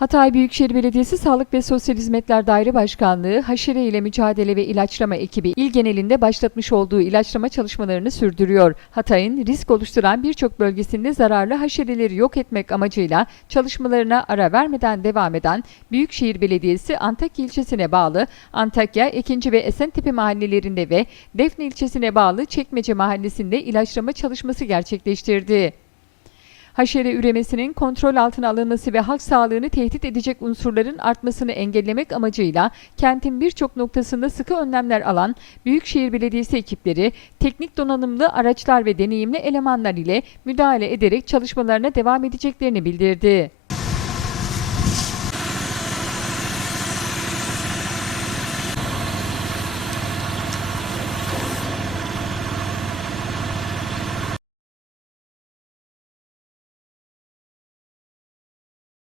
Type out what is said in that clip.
Hatay Büyükşehir Belediyesi Sağlık ve Sosyal Hizmetler Daire Başkanlığı, haşere ile mücadele ve ilaçlama ekibi il genelinde başlatmış olduğu ilaçlama çalışmalarını sürdürüyor. Hatay'ın risk oluşturan birçok bölgesinde zararlı haşereleri yok etmek amacıyla çalışmalarına ara vermeden devam eden Büyükşehir Belediyesi Antakya ilçesine bağlı Antakya, Ekinci ve Esentepe mahallelerinde ve Defne ilçesine bağlı Çekmece mahallesinde ilaçlama çalışması gerçekleştirdi. Haşere üremesinin kontrol altına alınması ve halk sağlığını tehdit edecek unsurların artmasını engellemek amacıyla kentin birçok noktasında sıkı önlemler alan Büyükşehir Belediyesi ekipleri teknik donanımlı araçlar ve deneyimli elemanlar ile müdahale ederek çalışmalarına devam edeceklerini bildirdi.